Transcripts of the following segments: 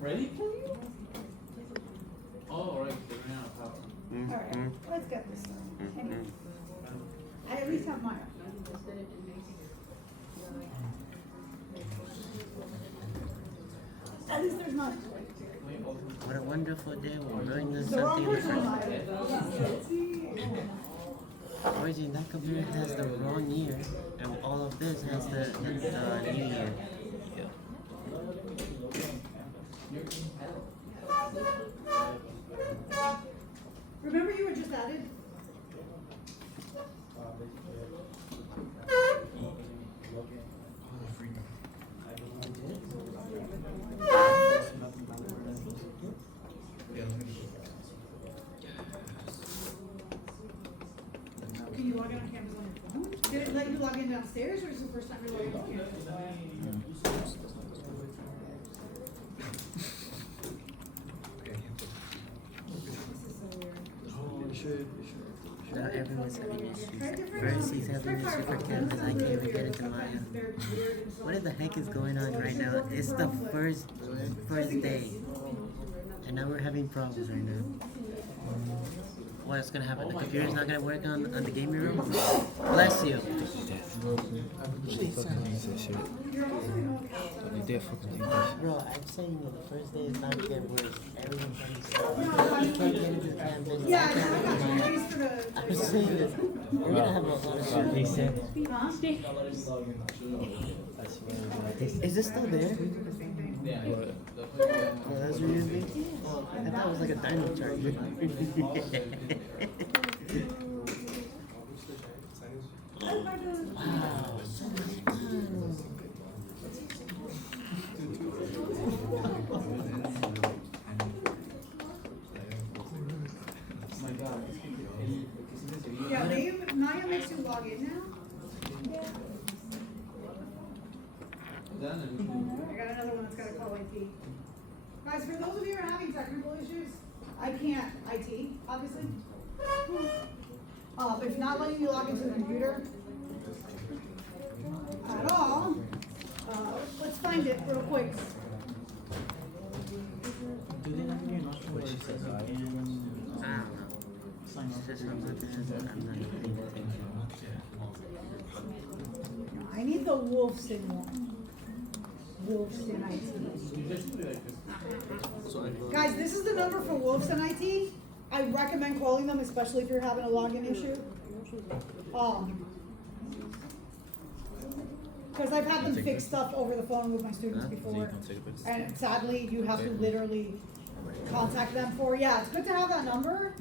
Ready? Oh, right, they're running out of power. Alright, let's get this done. I at least have mine. At least there's not. What a wonderful day. We're going to The wrong something person different. Origin, that computer has the wrong year, and all of this has the new year. Remember you were just added? Can you log in on campus on your phone? Did it let you log in downstairs, or is it the first time you're logging on campus? Now everyone's having issues. First he's having issues for campus. I can't even get into Maya. What the heck is going on right now? It's the first day. And now we're having problems right now. What's gonna happen? The computer's not gonna work on the gaming room? Bless you. Bro, I'm saying that the first day is not gonna get worse. Everyone's you can't get into campus. Yeah, I got you. You're used to the. I'm saying this. We're gonna have a lot of shit. Huh? Is this still there? Oh, that's really big? I thought it was like a dino charger. Wow, so much fun. Yeah, Naya makes you log in now. I got another one that's got to call IT. Guys, for those of you who are having technical issues, I can't IT, obviously. If not letting you log into the computer at all, let's find it real quick. I don't know. It's just I'm not paying attention. I need the Wolfson one. Wolfson IT. Guys, this is the number for Wolfson IT. I recommend calling them, especially if you're having a login issue. Because I've had them fix stuff over the phone with my students before. And sadly, you have to literally contact them for, yeah, it's good to have that number.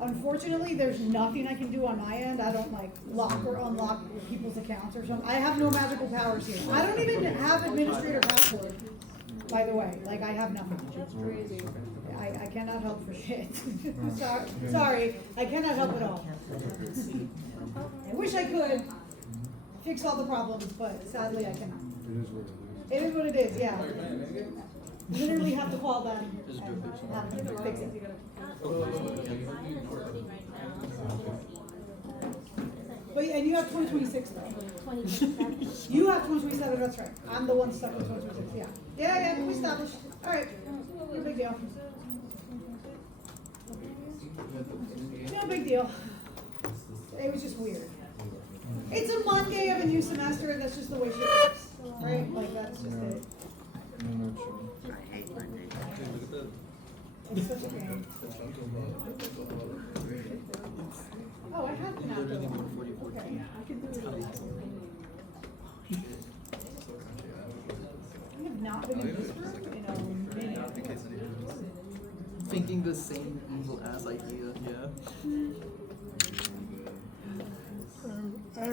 Unfortunately, there's nothing I can do on my end. I don't like lock or unlock people's accounts or something. I have no magical powers here. I don't even have administrator password, by the way. Like, I have nothing. That's crazy. I cannot help for shit. Sorry, I cannot help at all. I wish I could fix all the problems, but sadly I cannot. It is what it is, yeah. Literally have to call them and have them fix it. But and you have 2026 though. You have 2027, that's right. I'm the one stuck with 2026, yeah. Yeah, we established. Alright, no big deal. No big deal. It was just weird. It's a Monday of a new semester, and that's just the way she works, right? Like, that's just it. I hate Monday. It's such a pain. Oh, I have been out there. Okay, I can do it. I have not been in this room in a minute. Thinking the same evil ass idea, yeah. Will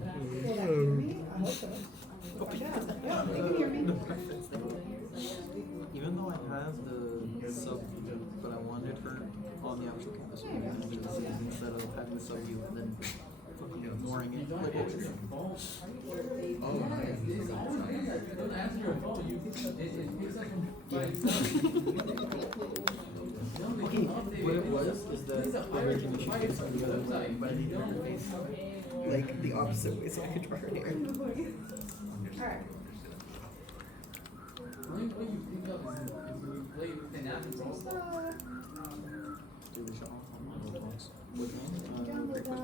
that hear me? I hope so. Yeah, they can hear me. Even though I have the sub view, but I wanted her on the actual campus so we can do the same instead of having the sub view and then fucking ignoring it. Like, Okay, What it was is that originally she faced on the other way, but I needed her to face like the opposite way so I could draw her hair. Alright. Dude, we shot off on my Roblox. Which one? Download that.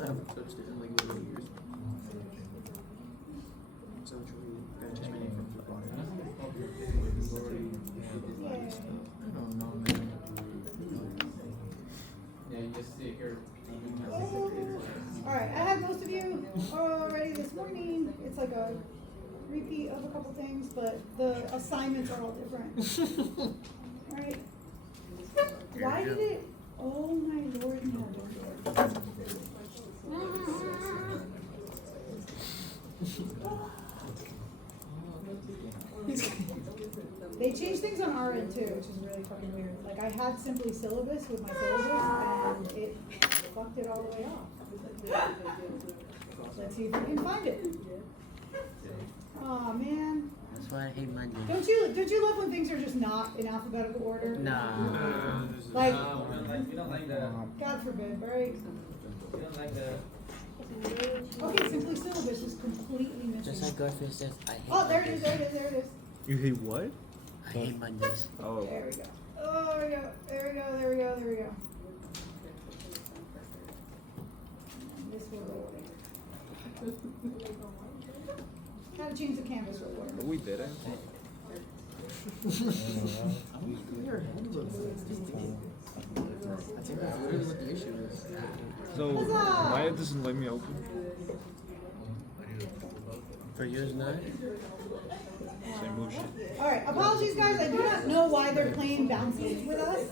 I haven't touched it in like literally years. So it's really, I just made it from the bottom. We've already had this Yeah. stuff. I don't know, man. Yeah, you just sit here. Alright, I had most of you already this morning. It's like a repeat of a couple things, but the assignments are all different. Alright. Why did it? Oh my lord, no, don't do it. They changed things on our end too, which is really fucking weird. Like I had simply syllabus with my syllabus and it fucked it all the way off. Let's see if we can find it. Aw, man. That's why I hate Monday. Don't you love when things are just not in alphabetical order? Nah. Like, You don't like that. God forbid, right? You don't like that. Okay, simply syllabus is completely missing. Just like Garfield says, I hate Oh, there it is, Mondays. there it is, there it is. You hate what? I hate Mondays. Oh. There we go. Oh, there we go. There we go. There we go. There we go. And this will go away. Gotta change the canvas real quick. Are we better? I wish her head looks I think that's literally what the issue is. So, Huzzah! Maya doesn't let me open. For yours not? Same bullshit. Alright, apologies guys, I do not know why they're playing bounces with us.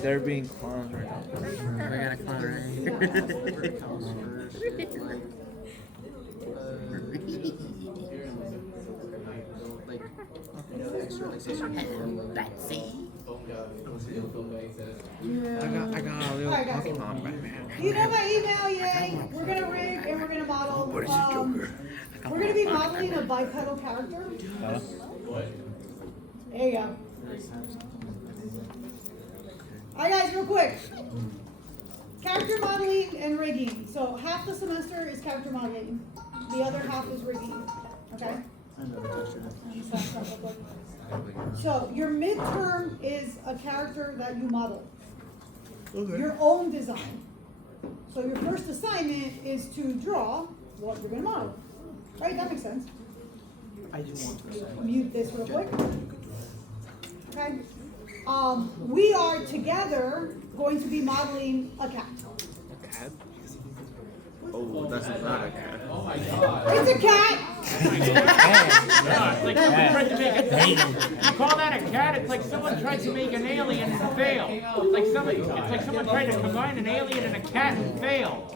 They're being clowns right now. We got a clown right here. House first, like extra like Betsy. I got a little Alright, guys. Pokemon right now. You know my email, yay! We're gonna rig and we're gonna model. We're gonna be modeling a bipedal character. There you go. Alright guys, real quick. Character modeling and rigging. So half the semester is character modeling. The other half is rigging. Okay? I never touched her. So your midterm is a character that you model. Okay. Your own design. So your first assignment is to draw what you're gonna model. Right, that makes sense. I do want to say. Mute this real quick. Okay. We are together going to be modeling a cat. A cat? Oh, that's not a cat. Oh my god. It's a cat. It's like someone tried to make a, you call that a cat? It's like someone tried to make an alien and failed. It's like someone tried to combine an alien and a cat and failed.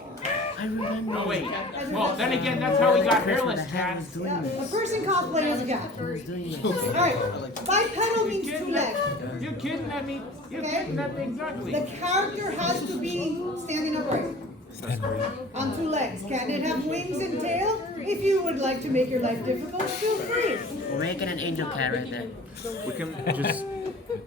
I remember. No wait. Well, then again, that's how we got hairless cats. Yeah, a person cosplaying as a cat. Who's doing it? Alright. Bipedal means You two kidding legs. that? You kidding that me? You kidding that thing exactly? The character has to be standing upright on two legs. Can it have wings and tail? If you would like to make your life difficult, feel free. We're making an angel cat right there. We can just.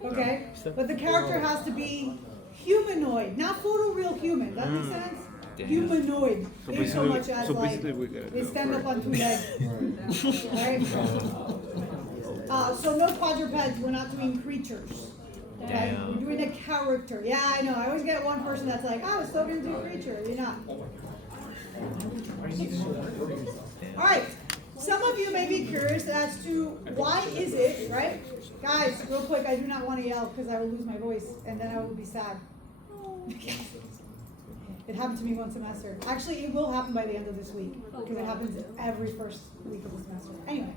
Okay? But the character has to be humanoid, not photoreal human. That makes sense? Humanoid. So Ain't so basically- much as so like basically we gotta they do stand it up on two legs. Right? So no quadrupeds. We're not doing creatures. Okay? We're doing a character. Yeah, I know. I always get one person that's like, "Oh, I was still gonna do a creature." You're not. All right. Some of you may be curious as to why is it, right? Guys, real quick, I do not want to yell because I will lose my voice and then I will be sad. It happened to me one semester. Actually, it will happen by the end of this week because it happens every first week of the semester. Anyway.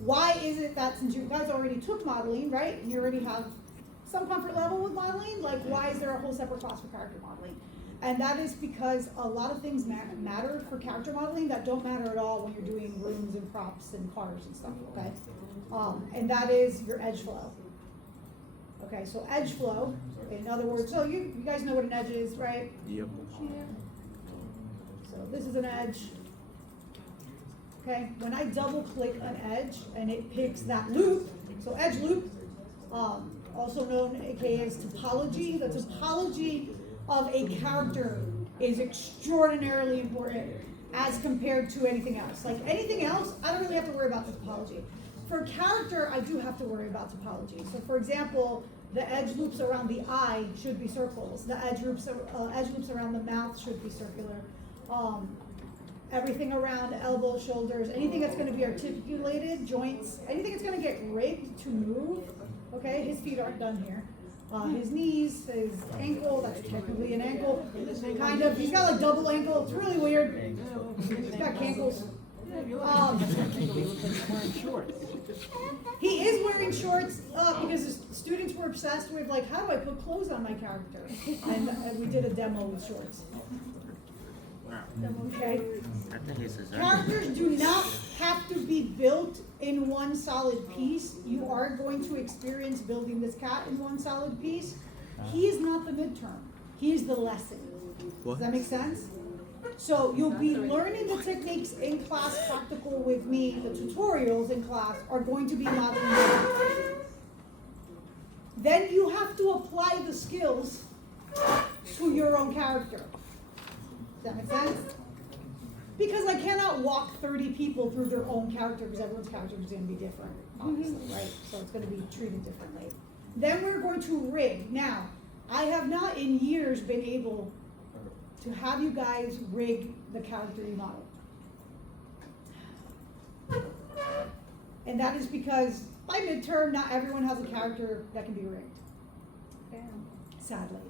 Why is it that since you guys already took modeling, right? You already have some comfort level with modeling. Like, why is there a whole separate class for character modeling? And that is because a lot of things matter for character modeling that don't matter at all when you're doing rooms and props and cars and stuff, okay? And that is your edge flow. Okay, so edge flow, in other words, so you guys know what an edge is, right? Yep. So this is an edge. Okay, when I double click an edge and it picks that loop, So edge loop, also known aka as topology. The topology of a character is extraordinarily important as compared to anything else. Like anything else, I don't really have to worry about the topology. For character, I do have to worry about topology. So for example, the edge loops around the eye should be circles. The edge loops around the mouth should be circular. Everything around elbows, shoulders, anything that's going to be articulated, joints, anything that's going to get rigged to move. Okay, his feet aren't done here. His knees, his ankle, that's technically an ankle. Kind of, he's got like double ankle, it's really weird. He's got cankles. He is wearing shorts because the students were obsessed with like, how do I put clothes on my character? And we did a demo with shorts. Okay. Characters do not have to be built in one solid piece. You are going to experience building this cat in one solid piece. He is not the midterm. He is the lesson. Does that make sense? So you'll be learning the techniques in class practical with me. The tutorials in class are going to be modeling. Then you have to apply the skills to your own character. Does that make sense? Because I cannot walk 30 people through their own character because everyone's character is going to be different, obviously, right? So it's going to be treated differently. Then we're going to rig. Now, I have not in years been able to have you guys rig the character you model. And that is because by midterm, not everyone has a character that can be rigged. Sadly.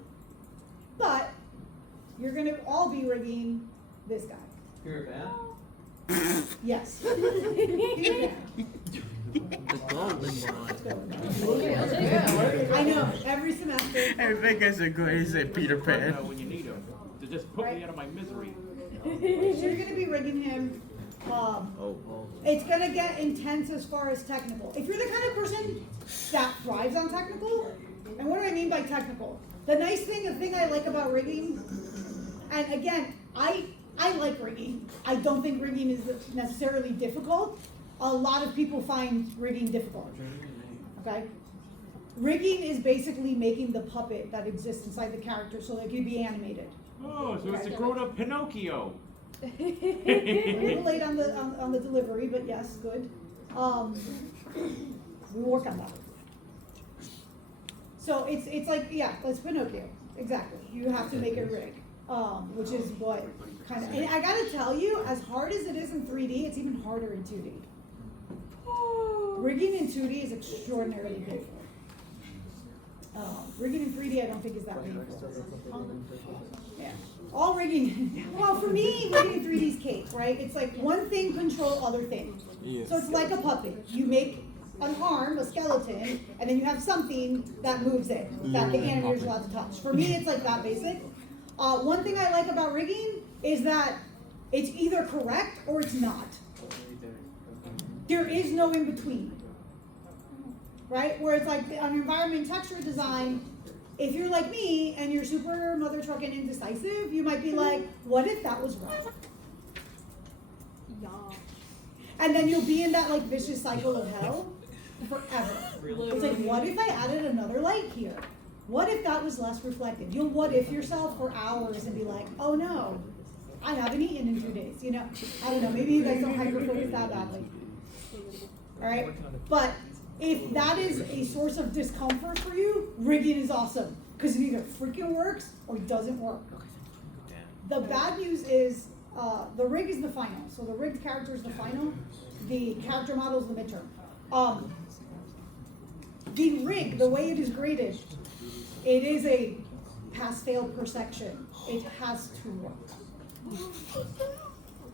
But you're going to all be rigging this guy. You're a fan? Yes. The golden one. I know, every semester. I think as a good as a Peter Pan. When you need him, to just put me out of my misery. So you're going to be rigging him. It's going to get intense as far as technical. If you're the kind of person that thrives on technical, and what do I mean by technical? The thing I like about rigging, and again, I like rigging. I don't think rigging is necessarily difficult. A lot of people find rigging difficult. Okay? Rigging is basically making the puppet that exists inside the character so that it can be animated. Oh, so it's a grown-up Pinocchio. A little late on the delivery, but yes, good. We work on that. So it's like, yeah, it's Pinocchio. Exactly. You have to make it rig. Which is what kind of, and I gotta tell you, as hard as it is in 3D, it's even harder in 2D. Rigging in 2D is extraordinarily painful. Rigging in 3D I don't think is that painful. Yeah. All rigging, well for me, rigging in 3D is cake, right? It's like one thing control other things. So it's like a puppet. You make an arm, a skeleton, and then you have something that moves it, that the animator is allowed to touch. For me, it's like that basic. One thing I like about rigging is that it's either correct or it's not. There is no in between. Right? Where it's like on environment texture design, if you're like me and you're super mother trucking indecisive, you might be like, what if that was right? And then you'll be in that like vicious cycle of hell forever. It's like, what if I added another light here? What if that was less reflective? You'll what if yourself for hours and be like, oh no, I haven't eaten in 2 days. You know, I don't know, maybe you guys don't hyper-focus that badly. All right, but if that is a source of discomfort for you, rigging is awesome because it either freaking works or it doesn't work. The bad news is the rig is the final. So the rigged character is the final. The character model is the midterm. The rig, the way it is graded, it is a pass-fail per section. It has to work.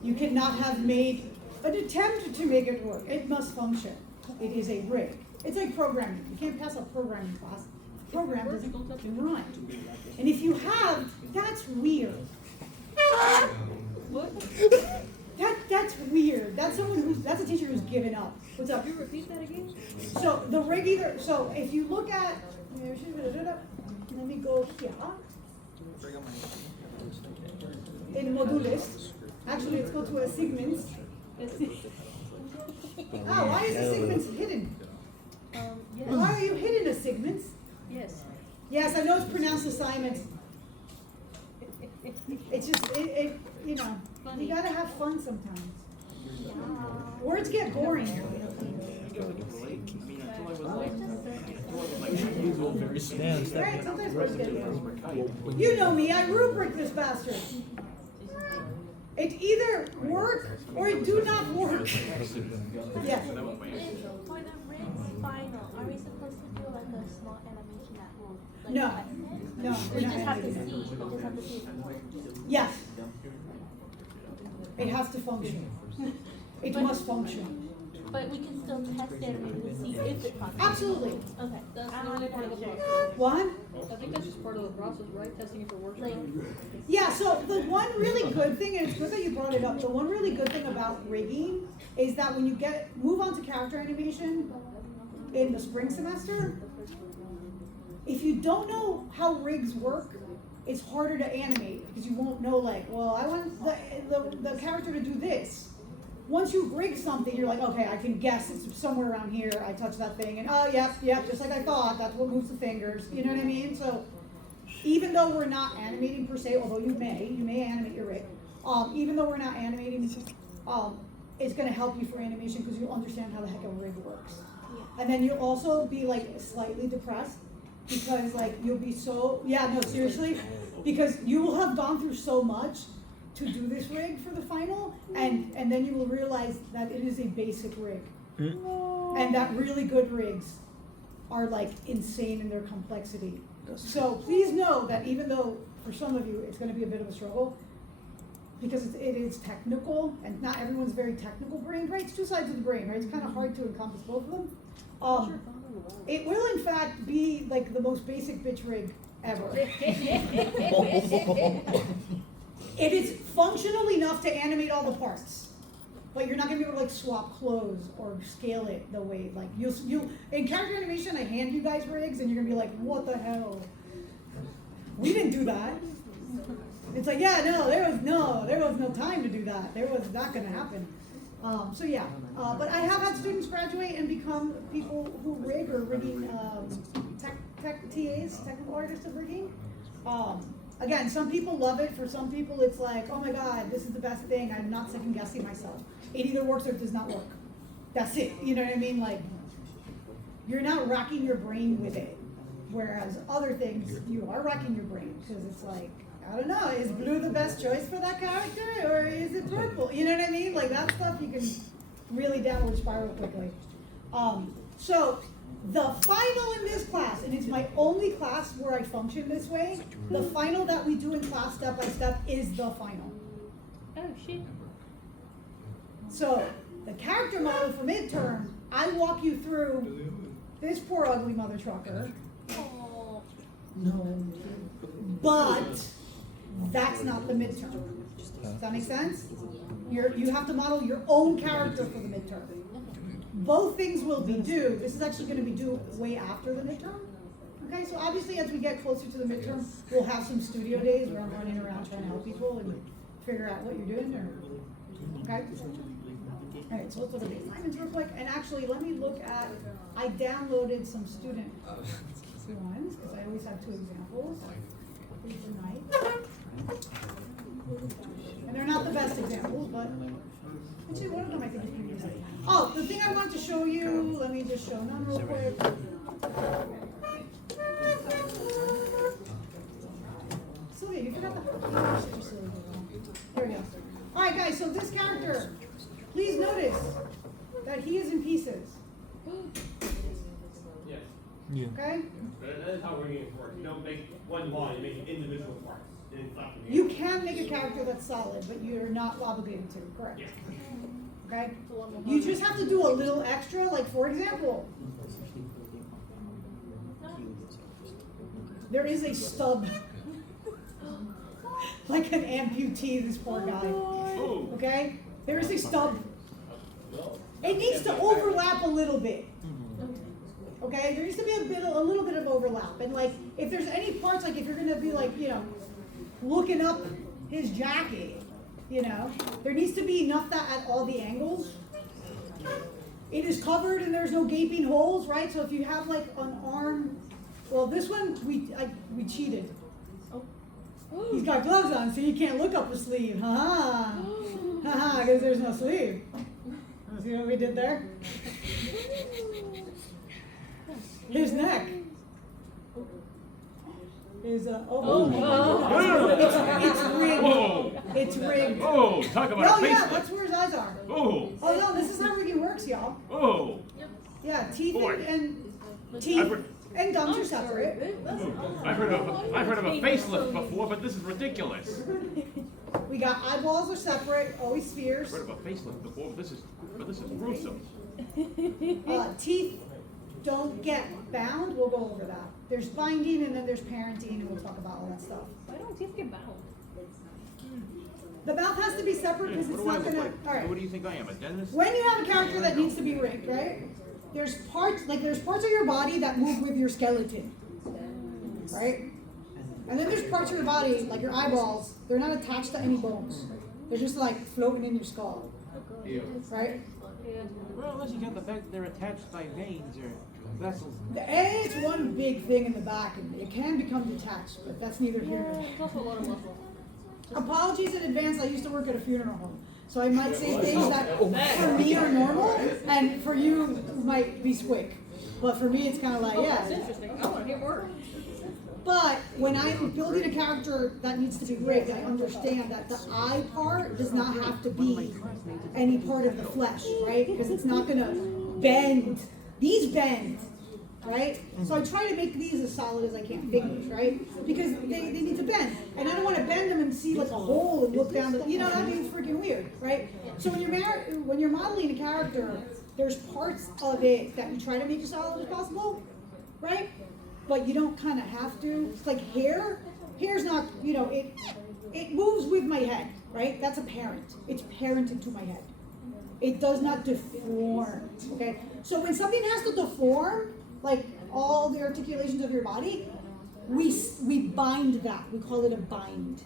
You cannot have made an attempt to make it work. It must function. It is a rig. It's like programming. You can't pass a programming class. The program doesn't run. And if you have, that's weird. What? That's weird. That's that's a teacher who's given up. What's up? Can you repeat that again? So the rig either, so if you look at, let me go here. In modules, actually let's go to a segment. Oh, why is the segment hidden? assignments? Yes. Yes, I know it's pronounced assignments. It's just, you know, you gotta have fun sometimes. Words get boring. Right, sometimes words get boring. You know me, I rubric this bastard. It either work or it do not work. Yes. For the Riggs final, are we supposed to do like a small animation that will like No. affect it? No, We we're just not have to animating see. it. We just have to see if it works. Yes. It has to function. It must function. But we can still test it and see if it functions. Absolutely. Okay. That's not part of the process. What? I think that's just part of the process, right? Testing if it works. Like, Yeah, so the one really good thing, and it's good that you brought it up, the one really good thing about rigging is that when you move on to character animation in the spring semester, if you don't know how rigs work, it's harder to animate because you won't know like, well, I want the character to do this. Once you rig something, you're like, okay, I can guess it's somewhere around here. I touch that thing, and oh, yep, just like I thought. That's what moves the fingers. You know what I mean? So, even though we're not animating per se, although you may animate your rig. Even though we're not animating, it's going to help you for animation because you'll understand how the heck a rig works. And then you'll also be like slightly depressed because like you'll be seriously, because you will have gone through so much to do this rig for the final, and then you will realize that it is a basic rig. And that really good rigs are like insane in their complexity. So please know that even though for some of you it's going to be a bit of a struggle, because it is technical, and not everyone's very technical brain, right? It's two sides of the brain, right? It's kind of hard to encompass both of them. It will in fact be like the most basic bitch rig ever. It is functional enough to animate all the parts, but you're not gonna be able to like swap clothes or scale it the way like you in character animation. I hand you guys rigs, and you're gonna be like, what the hell? We didn't do that. It's like, yeah, no, there was no time to do that. There was not gonna happen. So yeah, but I have had students graduate and become people who rig or rigging tech TAs, technical artists of rigging. Again, some people love it. For some people, it's like, oh my God, this is the best thing. I'm not second guessing myself. It either works or it does not work. That's it. You know what I mean? Like, you're not racking your brain with it. Whereas other things, you are racking your brain because it's like, I don't know, is blue the best choice for that character or is it purple? You know what I mean? Like that stuff you can really downward spiral quickly. So the final in this class, and it's my only class where I function this way, the final that we do in class step by step is the final. oh shit. So the character model for midterm, I walk you through this poor ugly mother trucker. Oh. No. But that's not the midterm. Does that make sense? You have to model your own character for the midterm. Both things will be due. This is actually going to be due way after the midterm. Okay, so obviously as we get closer to the midterm, we'll have some studio days where I'm running around trying to help people and figure out what you're doing. Okay? All right, so let's look at the assignments real quick. And actually, let me look at, I downloaded some student ones, because I always have two examples. Here's tonight. And they're not the best examples, but actually one of them I think is pretty easy. Oh, the thing I want to show you, let me just show none real quick. Sylvia, you forgot the There we go. Alright guys, so this character, please notice that he is in pieces. Yes. Yeah. Okay? But that is how rigging works. You don't make one line, you make individual parts. And it's not You can make a character that's solid, but you're not obligated to, correct? Yeah. Okay? You just have to do a little extra, like for example, there is a stub. Like an amputee, this poor guy. Okay? There is a stub. It needs to overlap a little bit. Okay? There needs to be a little bit of overlap. And like, if there's any parts, like if you're gonna be like, you know, looking up his jacket, you know, there needs to be enough that at all the angles, It is covered and there's no gaping holes, right? So if you have like an arm, well, this one we cheated. He's got gloves on, so you can't look up the sleeve. Ha ha, because there's no sleeve. See what we did there? His neck is it's rigged. Whoa. It's rigged. Oh, talk about Oh a yeah, facelift. that's where his eyes are. Oh, Oh no, this is how rigging works, y'all. oh. Yeah, teeth Boy. and I've teeth heard- and gums are separate. I've heard of a facelift before, but this is ridiculous. We got eyeballs are separate, always spheres. I've heard of a facelift before, but this is gruesome. Teeth don't get bound. We'll go over that. There's binding and then there's parenting, and we'll talk about all that stuff. Why don't teeth get bound? The mouth has to be separate because What it's do I not look gonna. like? All right. What do you think I am, a dentist? When you have a character that needs to be rigged, right? There's parts of your body that move with your skeleton, right? And then there's parts of your body, like your eyeballs, they're not attached to any bones. They're just like floating in your skull, right? Well, unless you got the fact that they're attached by veins or vessels. It's one big thing in the back, and it can become detached, but that's neither here nor Yeah, there. there's also a lot of muscle. Apologies in advance, I used to work at a funeral home. So I might say things that for me are normal, and for you might be squick. But for me, it's kind of like, That's yeah. interesting. I want to hear more. But when I'm building a character that needs to be rigged, I understand that the eye part does not have to be any part of the flesh, right? Because it's not gonna bend. These bend, right? So I try to make these as solid as I can, fingers, right? Because they need to bend. And I don't want to bend them and see like a hole and look down, you know, that'd be freaking weird, right? So when you're modeling a character, there's parts of it that you try to make as solid as possible, right? But you don't kind of have to. It's like hair. Hair's not, you know, it moves with my head, right? That's apparent. It's parented to my head. It does not deform, okay? So when something has to deform, like all the articulations of your body, we bind that. We call it a bind.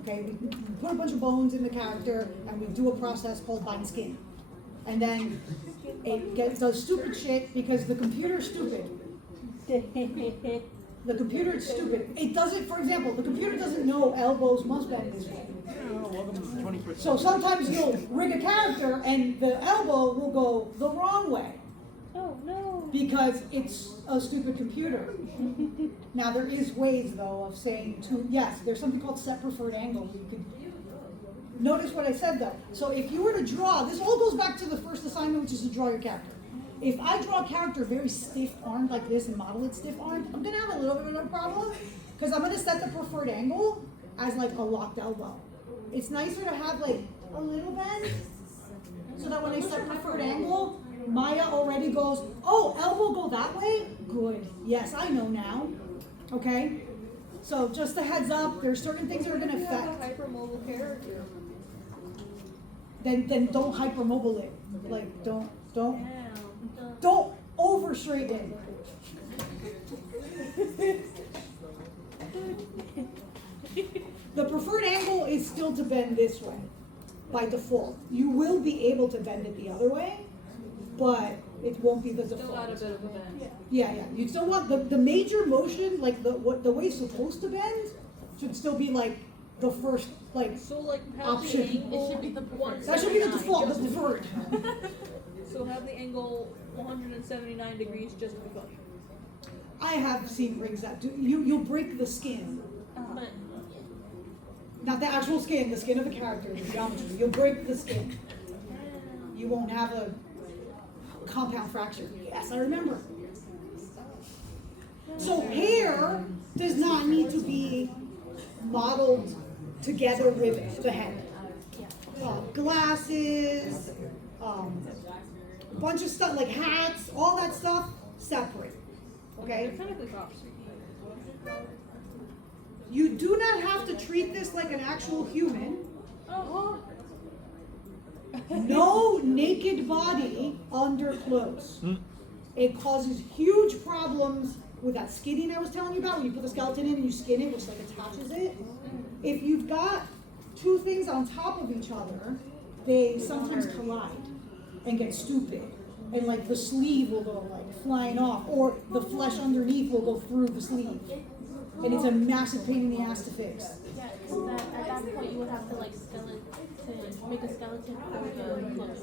Okay, we put a bunch of bones in the character, and we do a process called bind skin. And then it does stupid shit because the computer's stupid. The computer is stupid. It doesn't, for example, the computer doesn't know elbows must bend this way. Welcome to the 21st. So sometimes you'll rig a character and the elbow will go the wrong way Oh no. because it's a stupid computer. Now there is ways though of saying yes, there's something called set preferred angle where you can notice what I said though. So if you were to draw, this all goes back to the first assignment, which is to draw your character. If I draw a character very stiff-armed like this and model it stiff-armed, I'm gonna have a little bit of a problem because I'm gonna set the preferred angle as like a locked elbow. It's nicer to have like a little bend so that when I set preferred angle, Maya already goes, oh, elbow go that way? Good. Yes, I know now. Okay? So just a heads up, there's certain things that are gonna You have a affect. hypermobile character. Then don't hypermobile it. Like don't over straighten. The preferred angle is still to bend this way by default. You will be able to bend it the other way, but it won't be the Still got a default. bit of a bend. Yeah. You still want the major motion, like the way it's supposed to bend, should still be like the first like. So like have Option. the angle. It should be the That should be the 179, default, the just- preferred. So have the angle 179 degrees just because. I have seen rigs that do. You'll break the skin. But Not the actual skin, the skin of the character, the geometry. You'll break the skin. You won't have a compound fracture. Yes, I remember. So hair does not need to be modeled together with the head. Glasses, a bunch of stuff like hats, all that stuff, separate. Okay? They're technically cops. You do not have to treat this like an actual human. Oh. No naked body under clothes. It causes huge problems with that skinning I was telling you about, when you put the skeleton in and you skin it, which like attaches it. If you've got two things on top of each other, they sometimes collide. and get stupid. And like the sleeve will go like flying off, or the flesh underneath will go through the sleeve. And it's a massive pain in the ass to fix. Yeah, because at that point you would have to like make a skeleton for the clothes.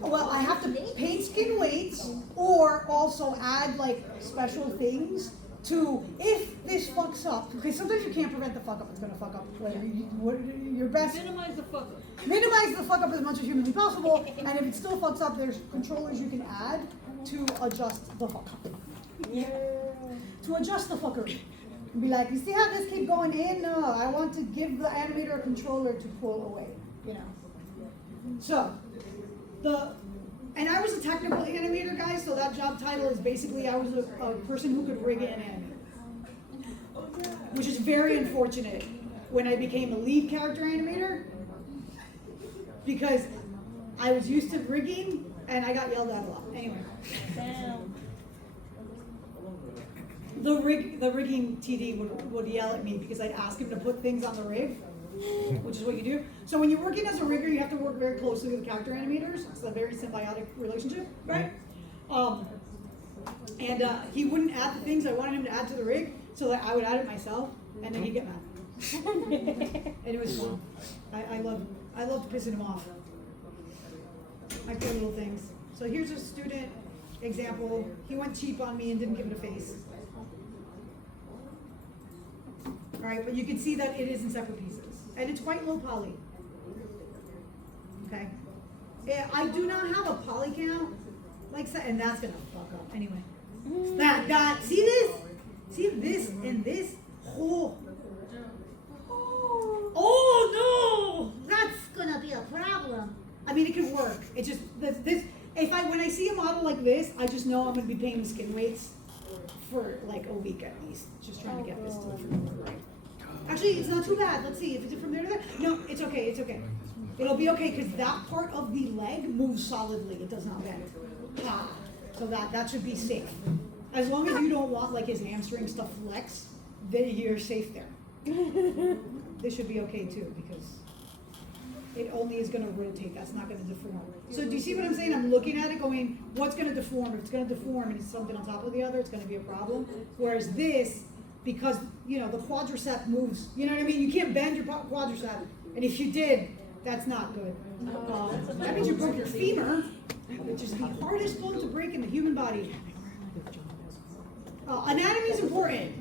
Well, I have to paint skin weights, or also add like special things to, if this fucks up, okay, sometimes you can't prevent the fuck up, it's gonna fuck up, whether your best, Minimize the fuck up. minimize the fuck up as much as humanly possible, and if it still fucks up, there's controllers you can add to adjust the fuck up. To adjust the fuckery. And be like, you see how this keep going in? No, I want to give the animator a controller to pull away, you know. So, and I was a technical animator guy, so that job title is basically I was a person who could rig and animate. Which is very unfortunate when I became a lead character animator, because I was used to rigging and I got yelled at a lot. Anyway. Damn. The rigging TD would yell at me because I'd ask him to put things on the rig, which is what you do. So when you're working as a rigger, you have to work very closely with character animators. It's a very symbiotic relationship, right? And he wouldn't add the things I wanted him to add to the rig, so that I would add it myself, and then he'd get mad. And it was fun. I loved pissing him off. I do little things. So here's a student example. He went cheap on me and didn't give it a face. All right, but you can see that it is in separate pieces, and it's quite low poly. Okay, I do not have a poly count like that, and that's gonna fuck up anyway. That see this and this. Oh no, that's gonna be a problem. I mean, it could work. It just this. When I see a model like this, I just know I'm gonna be paying the skin weights for like a week at least, just trying to get this to the right. Actually, it's not too bad. Let's see if it's from there to there. No, it's okay. It's okay. It'll be okay because that part of the leg moves solidly. It does not bend. Ha. So that should be safe. As long as you don't want like his hamstrings to flex, then you're safe there. This should be okay too because it only is going to rotate. That's not going to deform. So do you see what I'm saying? I'm looking at it going, what's going to deform? If it's going to deform and it's something on top of the other, it's going to be a problem. Whereas this, because, you know, the quadricep moves, you know what I mean? You can't bend your quadricep. And if you did, that's not good. That means you broke your femur, which is the hardest bone to break in the human body. Anatomy is important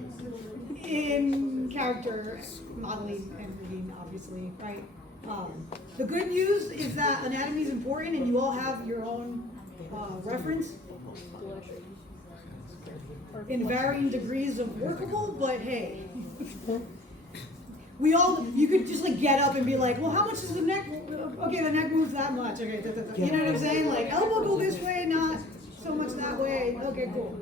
in character modeling and reading, obviously, right? The good news is that anatomy is important and you all have your own reference in varying degrees of workable, but hey, you could just like get up and be like, well, how much is the neck? Okay, the neck moves that much. Okay, you know what I'm saying? Like, elbow go this way, not so much that way. Okay, cool.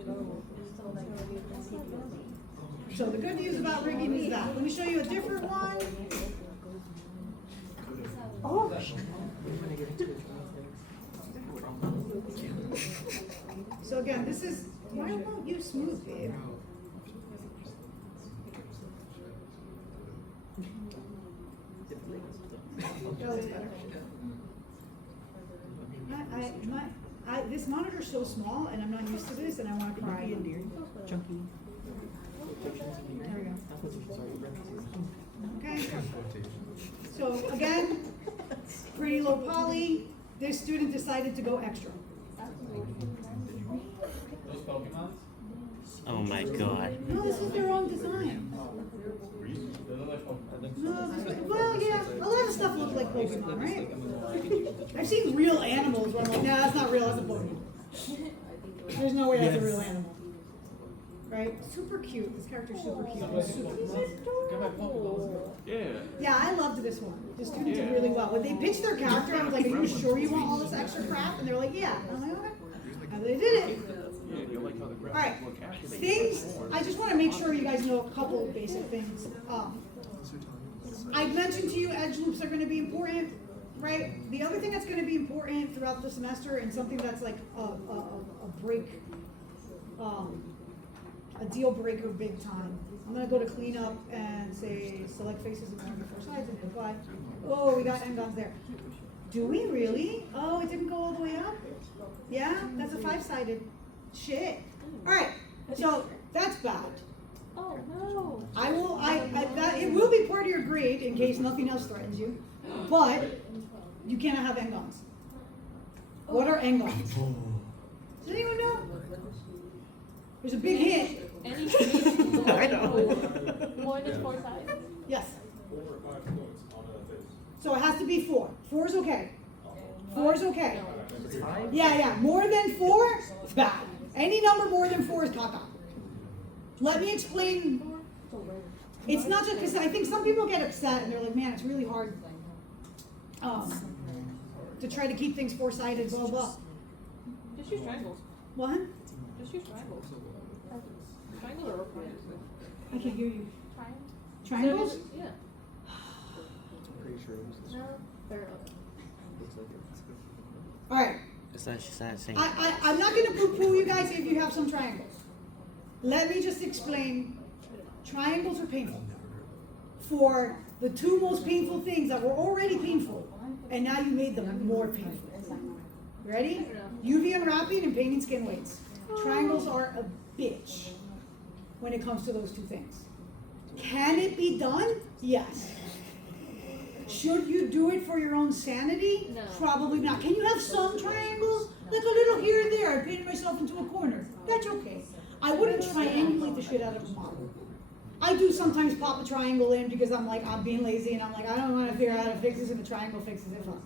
So the good news about rigging is that. Let me show you a different one. Oh. So again, this is, why won't you smooth, babe? That looks better. This monitor's so small, and I'm not used to this, and I want to cry. Chunky. There we go. Okay. So again, pretty low poly. This student decided to go extra. Those Pokemons? Oh my god. No, this is their own design. They look like Pokemon. No, well, yeah, a lot of stuff looks like Pokemon, right? I've seen real animals where I'm like, nah, that's not real, that's a Pokemon. There's no way that's a real animal. Right? Super cute. This character's super cute. Yeah, I loved this one. The student did really well. When they pitched their character, I was like, are you sure you want all this extra crap? And they're like, yeah. And I'm like, okay. And they did it. Alright. Things, I just want to make sure you guys know a couple of basic things. I mentioned to you edge loops are going to be important, right? The other thing that's going to be important throughout the semester and something that's like a break, a deal breaker big time. I'm going to go to cleanup and say select faces and remember four sides and apply. Oh, we got n-gons there. Do we really? Oh, it didn't go all the way up? Yeah, that's a 5-sided. Shit. Alright, so that's bad. Oh no. It will be part of your grade in case nothing else threatens you, but you cannot have n-gons. What are n-gons? Does anyone know? There's a big hint. Any piece I know. More than 4 sides? Yes. So it has to be 4. 4 is okay. 4 is okay. Yeah. More than 4, it's bad. Any number more than 4 is caca. Let me explain. It's not just because I think some people get upset and they're like, man, it's really hard to try to keep things 4-sided, blah, blah. Just use triangles. What? Just use triangles. Triangles are required. I can't hear you. Triangle? Triangles? Yeah. Pretty sure it was this. No, they're Looks like it. All right. It's not she's not saying. I'm not going to poo-poo you guys if you have some triangles. Let me just explain. Triangles are painful. For the 2 most painful things that were already painful, and now you made them more painful. Ready? UV unwrapping and painting skin weights. Triangles are a bitch when it comes to those 2 things. Can it be done? Yes. Should you do it for your own sanity? No. Probably not. Can you have some triangles? Like a little here and there. I painted myself into a corner. That's okay. I wouldn't triangulate the shit out of a model. I do sometimes pop a triangle in because I'm being lazy and I'm like, I don't want to figure out how to fix this, and the triangle fixes it. Fuck.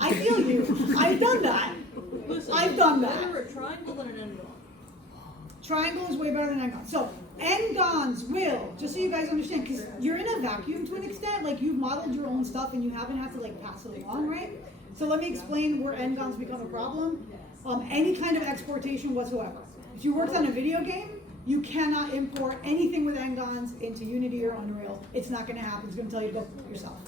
I feel you. I've done that. Listen, I've done that. better a triangle than an n-gon. Triangle is way better than n-gons. So n-gons will, just so you guys understand, because you're in a vacuum to an extent, like you've modeled your own stuff and you haven't had to like pass it along, right? So let me explain where n-gons become a problem. Any kind of exportation whatsoever. If you worked on a video game, you cannot import anything with n-gons into Unity or Unreal. It's not going to happen. It's going to tell you to go yourself.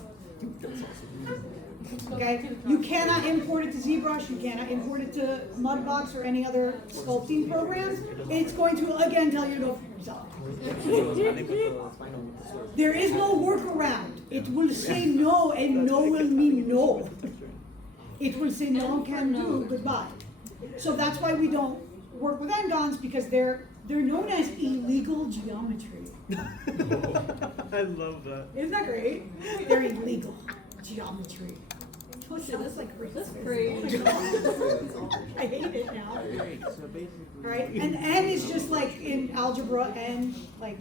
Okay? You cannot import it to ZBrush. You cannot import it to Mudbox or any other sculpting programs. It's going to, again, tell you to go for yourself. There is no workaround. It will say no, and no will mean no. It will say no, can do, goodbye. So that's why we don't work with n-gons, because they're known as illegal geometry. I love that. Isn't that great? They're illegal geometry. Oh, shit, that's like That's crazy. crazy. I hate it now. Right? And n is just like in algebra, n, like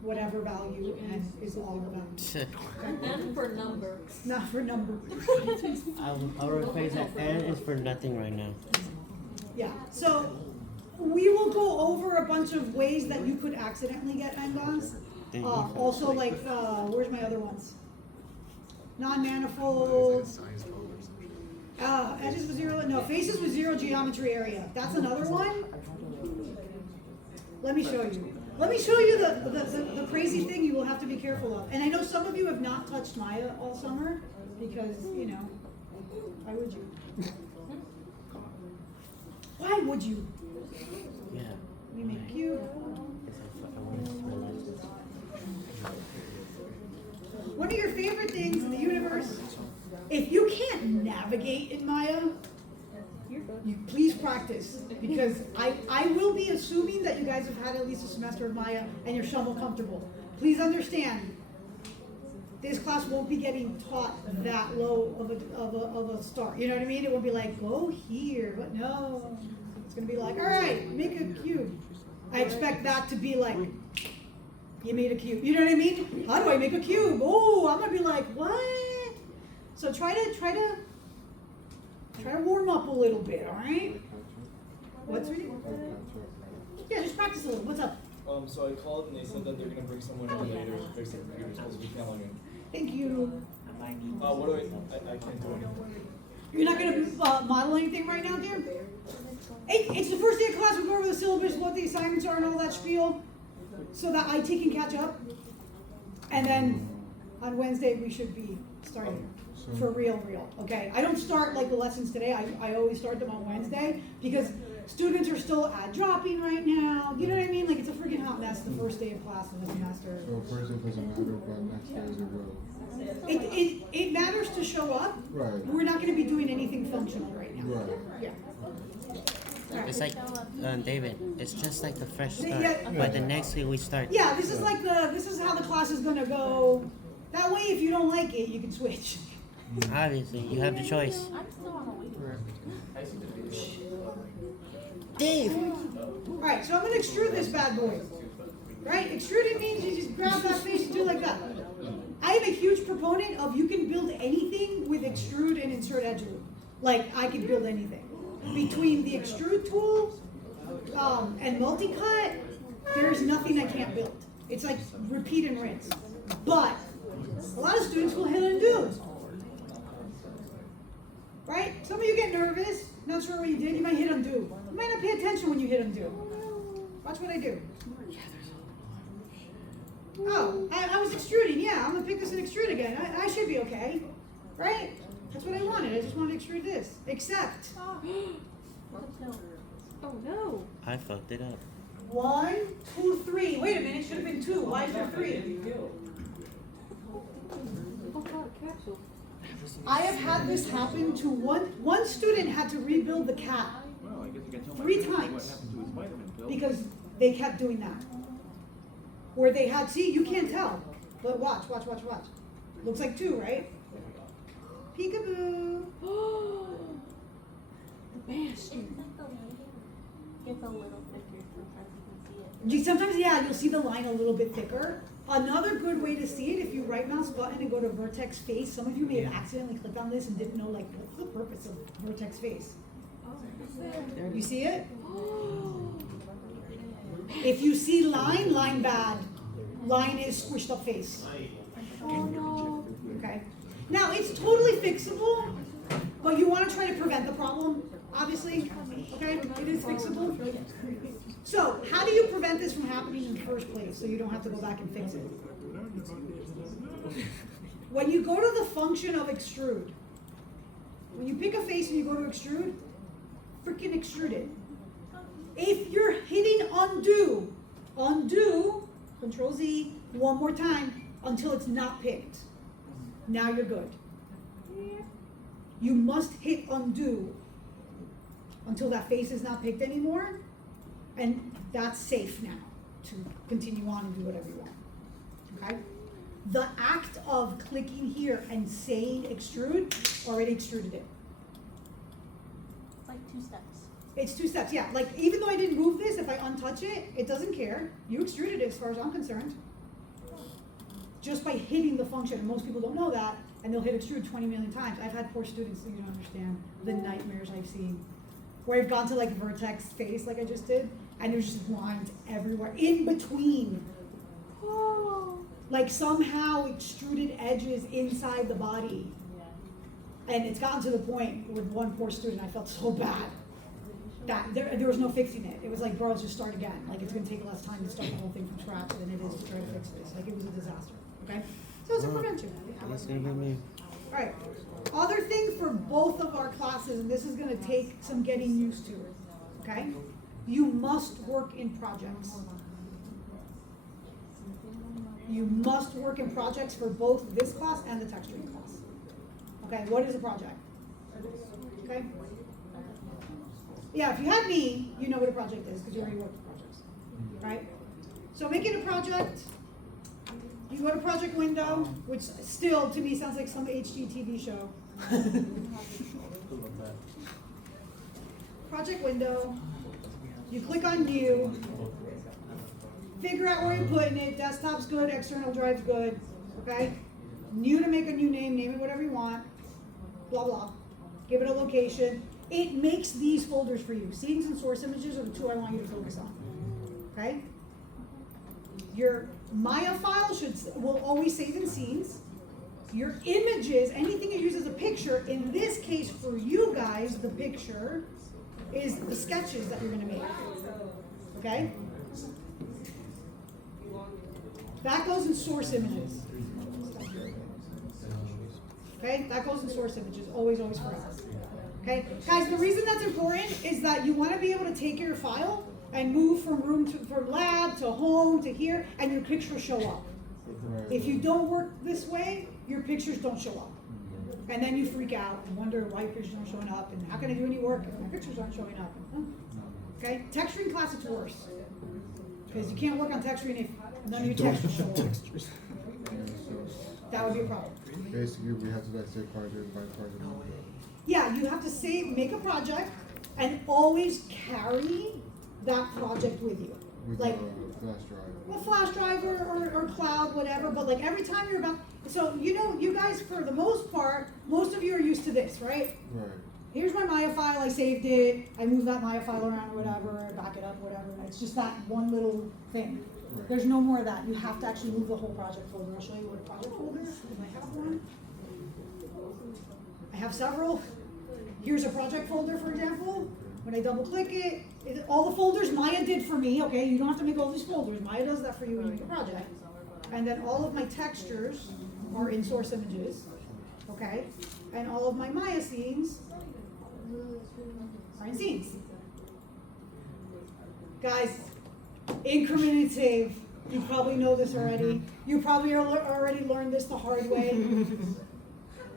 whatever value n is all about. N for number. Not for number. I'll rephrase that. N is for nothing right now. Yeah, so we will go over a bunch of ways that you could accidentally get n-gons. Also, like, where's my other ones? Non-manifold. Edges with 0, no, faces with 0 geometry area. That's another one. Let me show you. Let me show you the crazy thing you will have to be careful of. And I know some of you have not touched Maya all summer because, you know, why would you? Why would you? Yeah. We make cube. One of your favorite things in the universe, if you can't navigate in Maya, you please practice, because I will be assuming that you guys have had at least a semester of Maya and you're somewhat comfortable. Please understand, this class won't be getting taught that low of a start. You know what I mean? It won't be like, go here, but no. It's gonna be like, all right, make a cube. I expect that to be like, you made a cube. You know what I mean? How do I make a cube? Oh, I'm gonna be like, what? So try to warm up a little bit, all right? What's reading? Yeah, just practice a little. What's up? So I called and they said that they're gonna bring someone in later to fix the computer, supposed to be calling Thank you. What do I can't do anything. You're not gonna model anything right now, dear? Hey, it's the first day of class. We go over the syllabus, what the assignments are, and all that spiel, so that IT can catch up. And then on Wednesday we should be starting for real. Okay, I don't start like the lessons today. I always start them on Wednesday because students are still dropping right now. You know what I mean? Like, it's a freaking hot mess the first day of class of the semester. So first it doesn't matter, but next day it will. It matters to show up. Right. We're not gonna be doing anything functional right now. Right. Yeah. It's like, David, it's just like the fresh start. Yeah. But the next week we start. Yeah, this is how the class is gonna go. That way, if you don't like it, you can switch. Obviously, you have the choice. I'm still on a week. Dave! Alright, so I'm gonna extrude this bad boy. Right? Extruding means you just grab that face and do like that. I am a huge proponent of you can build anything with extrude and insert edge loop. Like, I can build anything. Between the extrude tool and multi-cut, there's nothing I can't build. It's like repeat and rinse. But a lot of students will hit undo. Right? Some of you get nervous, not sure what you did, you might hit undo. You might not pay attention when you hit undo. Watch what I do. Oh, I was extruding, yeah, I'm gonna pick this and extrude again. I should be okay. Right? That's what I wanted. I just wanted to extrude this. Except Oh no. I fucked it up. 1, 2, 3. Wait a minute, should have been 2. Why is there 3? Oh god, capsule. I have had this happen to one student had to rebuild the cat 3 times because they kept doing that. Where they had, see, you can't tell, but watch. Looks like 2, right? Peekaboo. The bastard. It's like the lighting gets a little thicker sometimes you can see it. Sometimes, yeah, you'll see the line a little bit thicker. Another good way to see it, if you right mouse button and go to vertex face, some of you may have accidentally clicked on this and didn't know, like, what's the purpose of vertex face? You see it? If you see line bad. Line is squished up face. Oh no. Okay. Now, it's totally fixable, but you want to try to prevent the problem, obviously. Okay? It is fixable. So, how do you prevent this from happening in the first place so you don't have to go back and fix it? When you go to the function of extrude, when you pick a face and you go to extrude, freaking extrude it. If you're hitting undo, Control Z, one more time until it's not picked. Now you're good. You must hit undo until that face is not picked anymore, and that's safe now to continue on and do whatever you want. Okay? The act of clicking here and saying extrude already extruded it. It's like 2 steps. It's 2 steps, yeah. Like, even though I didn't move this, if I untouch it, it doesn't care. You extruded it as far as I'm concerned. Just by hitting the function, and most people don't know that, and they'll hit extrude 20 million times. I've had poor students that you don't understand the nightmares I've seen. Where I've gone to like vertex face like I just did, and there's just lines everywhere, in between. Oh. Like somehow extruded edges inside the body. And it's gotten to the point with one poor student, I felt so bad. That there was no fixing it. It was like, bro, just start again. Like, it's gonna take less time to start the whole thing from scratch than it is to try to fix this. Like, it was a disaster, okay? So it's a prevention. That's gonna be me. All right. Other thing for both of our classes, and this is gonna take some getting used to, okay? You must work in projects. You must work in projects for both this class and the texturing class. Okay, what is a project? Okay? Yeah, if you had me, you know what a project is, because you already worked with projects, right? So make it a project. You go to project window, which still, to me, sounds like some HGTV show. Project window. You click on new. Figure out where you're putting it. Desktop's good, external drive's good, okay? New to make a new name it whatever you want. Blah, blah. Give it a location. It makes these folders for you. Scenes and source images are the 2 I want you to focus on, okay? Your Maya file will always save in scenes. Your images, anything you use as a picture, in this case for you guys, the picture is the sketches that you're gonna make, okay? That goes in source images. Okay, that goes in source images, always for us. Okay, guys, the reason that's important is that you want to be able to take your file and move from lab to home to here, and your pictures show up. Right. If you don't work this way, your pictures don't show up. And then you freak out and wonder why your pictures aren't showing up, and how can I do any work if my pictures aren't showing up? Okay, texturing class, it's worse. Because you can't work on texturing if none of your textures show up. That would be a problem. Basically, we have to like say project by project. Yeah, you have to make a project, and always carry that project with you. With Like, a flash drive. a flash drive or cloud, whatever, but like every time you're about, so you know, you guys, for the most part, most of you are used to this, right? Right. Here's my Maya file, I saved it, I moved that Maya file around or whatever, back it up, whatever, and it's just that one little thing. Right. There's no more of that, you have to actually move the whole project folder. I'll show you what a project folder is, if I have one. I have several. Here's a project folder, for example. When I double click it, all the folders Maya did for me, okay? You don't have to make all these folders, Maya does that for you when you make a project. And then all of my textures are in source images, okay? And all of my Maya scenes are in scenes. Guys, increment and save. You probably know this already. You probably already learned this the hard way.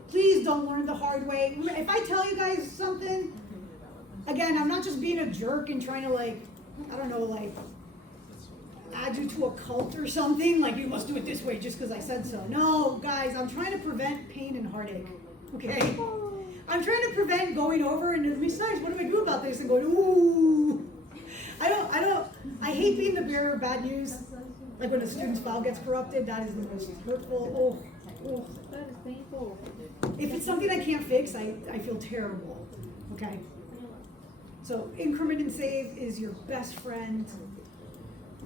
Please don't learn the hard way. If I tell you guys something, again, I'm not just being a jerk and trying to like, I don't know, like add you to a cult or something, like you must do it this way just because I said so. No, guys, I'm trying to prevent pain and heartache, okay? I'm trying to prevent going over and Miss Nice, what do I do about this? And going, ooh. I hate being the bearer of bad news. Like when a student's file gets corrupted, that is the most hurtful. Oh. That is painful. If it's something I can't fix, I feel terrible, okay? So increment and save is your best friend.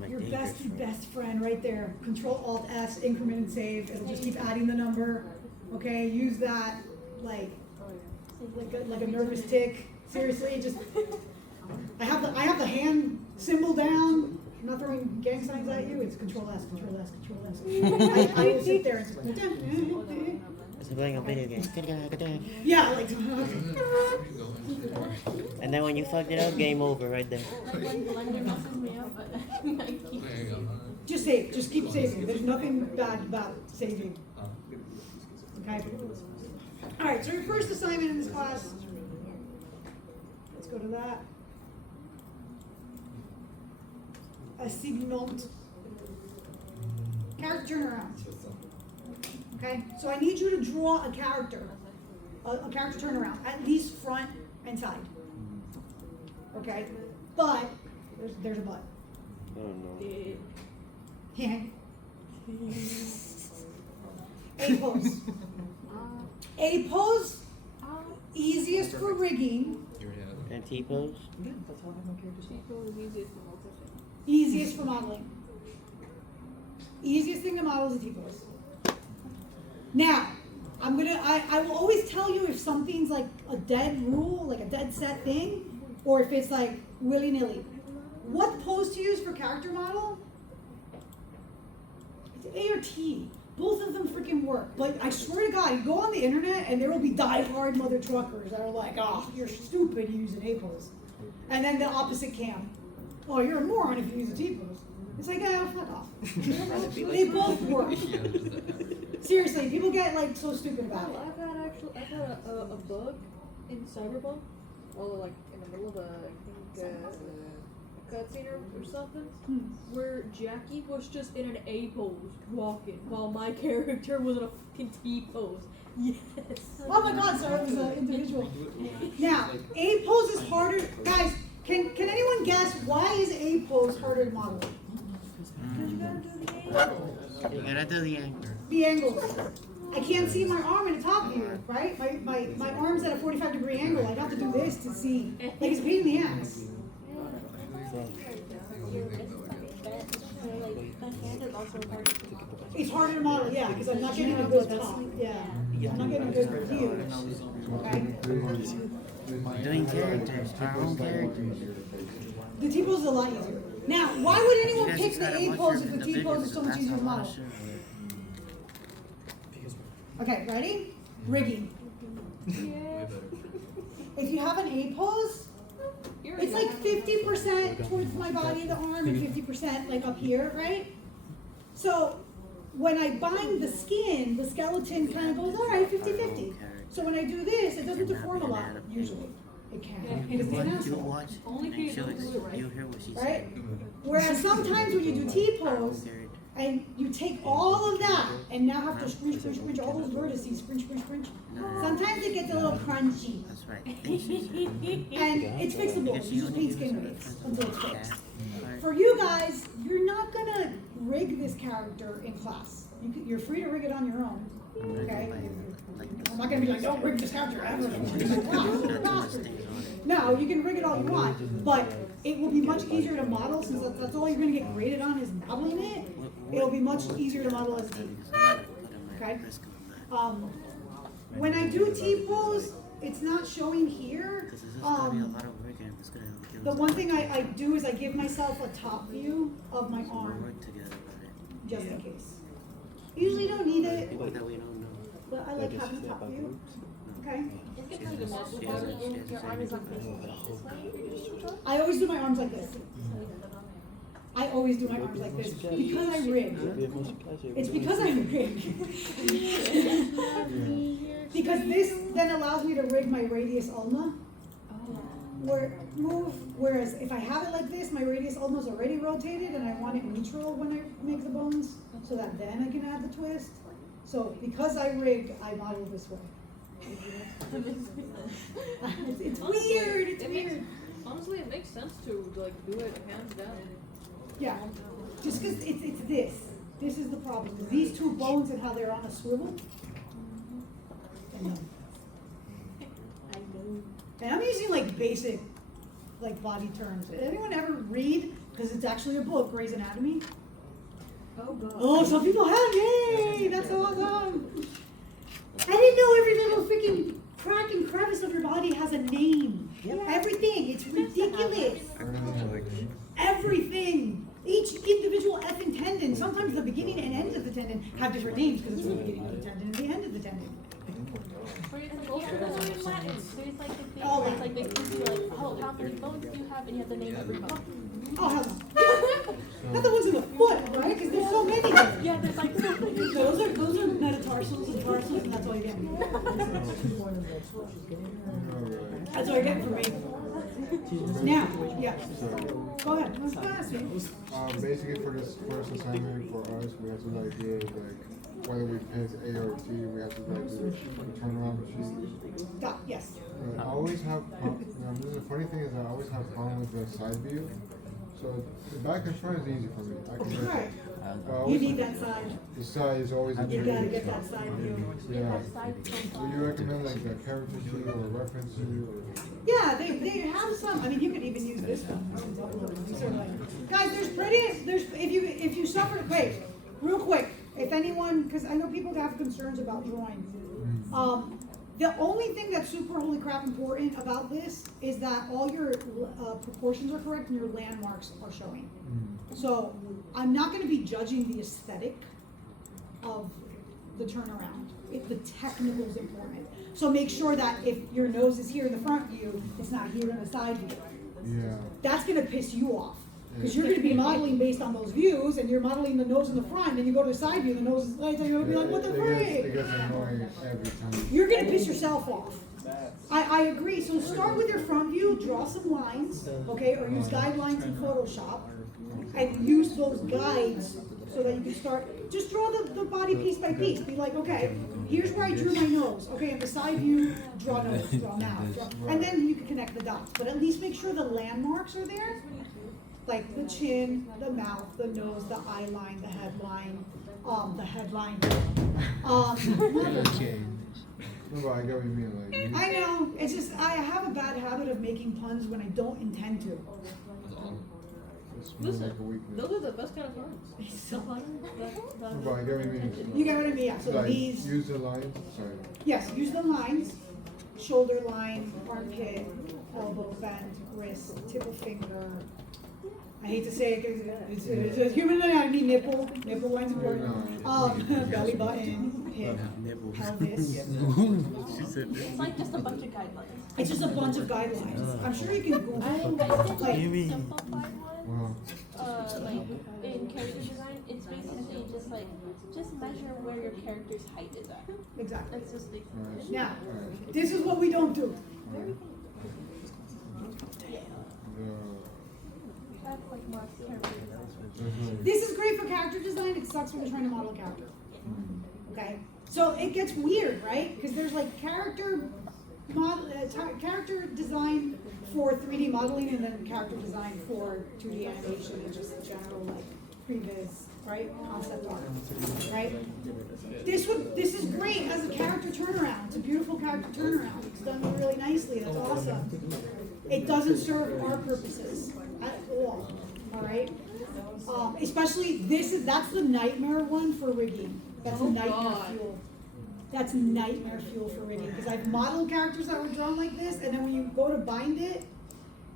Your best friend right there. Control-Alt-S, increment and save. It'll just keep adding the number, okay? Use that like a nervous tick. Seriously, just, I have the hand symbol down. I'm not throwing gang signs at you. It's Control-S, Control-S, Control-S. I will sit there and say, It's playing a video game. yeah, like. And then when you fucked it up, game over right there. Like when Blender messes me up, but I keep Just save. Just keep saving. There's nothing bad about saving. Okay? Alright, so your first assignment in this class. Let's go to that. Assignment. Character turnaround. Okay? So I need you to draw a character. A character turnaround. At least front and side. Okay? But, there's a but. Oh no. Yeah. A pose. A pose, easiest for rigging, And T-pose? T-pose is easiest for multiple. easiest for modeling. Easiest thing to model is a T-pose. Now, I will always tell you if something's like a dead rule, like a dead set thing, or if it's like willy-nilly. What pose to use for character model? It's A or T. Both of them freaking work. But I swear to God, you go on the internet and there will be die-hard mother truckers that are like, oh, you're stupid, you use an A pose. And then the opposite camp. Oh, you're a moron if you use a T pose. It's like, oh, fuck off. They both work. Seriously, people get like so stupid about it. I've had a bug in Cyberpunk, or like in the middle of a cutscene or something, where Jackie was just in an A pose walking, while my character was in a fucking T pose. Yes. Oh my God, sorry, it was an individual. Now, A pose is harder. Guys, can anyone guess why is A pose harder to model? You gotta do the angle. The angles. I can't see my arm in the top view, right? My arm's at a 45-degree angle. I got to do this to see. Like it's a pain in the ass. It's harder to model, yeah, because I'm not getting a good top. Yeah, I'm not getting a good view. Okay? Doing characters, our own characters. The T pose is a lot easier. Now, why would anyone pick the A pose if the T pose is so much easier to model? Okay, ready? Rigging. If you have an A pose, It's like 50% towards my body, the arm, and 50% like up here, right? So when I bind the skin, the skeleton kind of goes, all right, 50-50. So when I do this, it doesn't deform a lot, usually. It can, because it's an You asshole, watch Only and if you she'll, don't do it right. you'll hear what she right? said. Whereas sometimes when you do T-pose, and you take all of that, and now have to scrunch all those vertices, scrunch. Sometimes it gets a little crunchy. That's right. I think she said. And it's fixable, Because she you just only paint skin uses rates her until it's cat fixed. part. For you guys, you're not gonna rig this character in class. You're free to rig it on your own, okay? I'm not gonna be like, don't rig this character ever. No, you can rig it all you want, but it will be much easier to model since that's all you're gonna get graded on is modeling it. It'll be much easier to model as T. Okay? When I do T-pose, it's not showing here. Because this is gonna be a lot of work and it's gonna give The us one thing I do is I give myself a top view of my we'll arm, work together with it. just in case. Usually don't need it, People that we don't know. but I like having a top view, okay? It's because the muscle in your arm is like facing this way. I always do my arms like this. I always do my arms like this because I rig. It's because I rig. Because this then allows me to rig my radius ulna. Whereas if I have it like this, my radius ulna is already rotated and I want it neutral when I make the bones, so that then I can add the twist. So because I rig, I model this way. It's weird, it's weird. Honestly, it makes sense to like do it hands down. Yeah, just because it's this. This is the problem. These two bones and how they're on a swivel. And I'm using like basic, like body terms. Anyone ever read? Because it's actually a book, Grey's Anatomy. Oh god. Oh, some people have. Yay! That's awesome. I didn't know every little freaking crack and crevice of your body has a name. Everything. It's ridiculous. Everything. Each individual effing tendon. Sometimes the beginning and end of the tendon have different names because it's the beginning of the tendon and the end of the tendon. For example, also in Latin, there's like the thing Oh, where it's like they give you like how many bones do you have and you have the name of every bone. Oh, hell no. Not the ones in the foot, right? Because there's so many. Yeah, there's like so many. Those are metatarsals and tarsals, and that's all you get. That's all you're getting from me. Now, yeah. Go ahead. Let's ask you. Basically for this first assignment for us, we have to like do like whether we pick A or T, we have to like do the turnaround machine. Yes. I always have, the funny thing is I always have problem with the side view. So the back and front is easy for me. I can get Right. it. You need that side. The side is always a You tricky gotta get spot. that side view. Yeah. Do you recommend like a character sheet or a reference sheet or? Yeah, they have some. I mean, you could even use this one. These are like, guys, if you suffer, wait, real quick, if anyone, because I know people have concerns about drawing. The only thing that's super holy crap important about this is that all your proportions are correct and your landmarks are showing. So I'm not going to be judging the aesthetic of the turnaround. The technical is important. So make sure that if your nose is here in the front view, it's not here in the side view. Yeah. That's going to piss you off. Because you're going to be modeling based on those views, and you're modeling the nose in the front, and you go to the side view, the nose is like, you're going to be like, what the It frick? gets annoying every time. You're going to piss yourself off. I agree. So start with your front view, draw some lines, okay, or use guidelines in Photoshop, and use those guides so that you can start, just draw the body piece by piece. Be like, okay, here's where I drew my nose. Okay, in the side view, draw nose, draw mouth. And then you can connect the dots. But at least make sure the landmarks are there. Like the chin, the mouth, the nose, the eye line, the headline. No, but I get what you mean. Like, I know, it's just, I have a bad habit of making puns when I don't intend to. it's more like a weakness. Those are the best kind of puns. No, but I get what you mean. You get what I mean? Yeah, so Like, these, use the lines. Sorry. yes, use the lines, shoulder line, armpit, elbow bend, wrist, tip of finger, I hate to say it, because it's a human anatomy, nipple line's important. Belly button, hip, pelvis. She said It's like just a bunch of guidelines. It's just a bunch of guidelines. I'm sure you can Google. I did Like, like a simplified one. Wow. Like in character design, it's basically just measure where your character's height is at. exactly. That's just like Now, this is what we don't do. that's like more character design. This is great for character design. It sucks when you're trying to model a character. Okay, so it gets weird, right? Because there's like character design for 3D modeling, and then character design for 2D animation, and just general like previs, right? Concept art, right? This is great as a character turnaround. It's a beautiful character turnaround. It's done really nicely. That's awesome. It doesn't serve our purposes at all. All right. Especially that's the nightmare one for rigging. That's a nightmare fuel. That's nightmare fuel for rigging, because I've modeled characters that were drawn like this, and then when you go to bind it,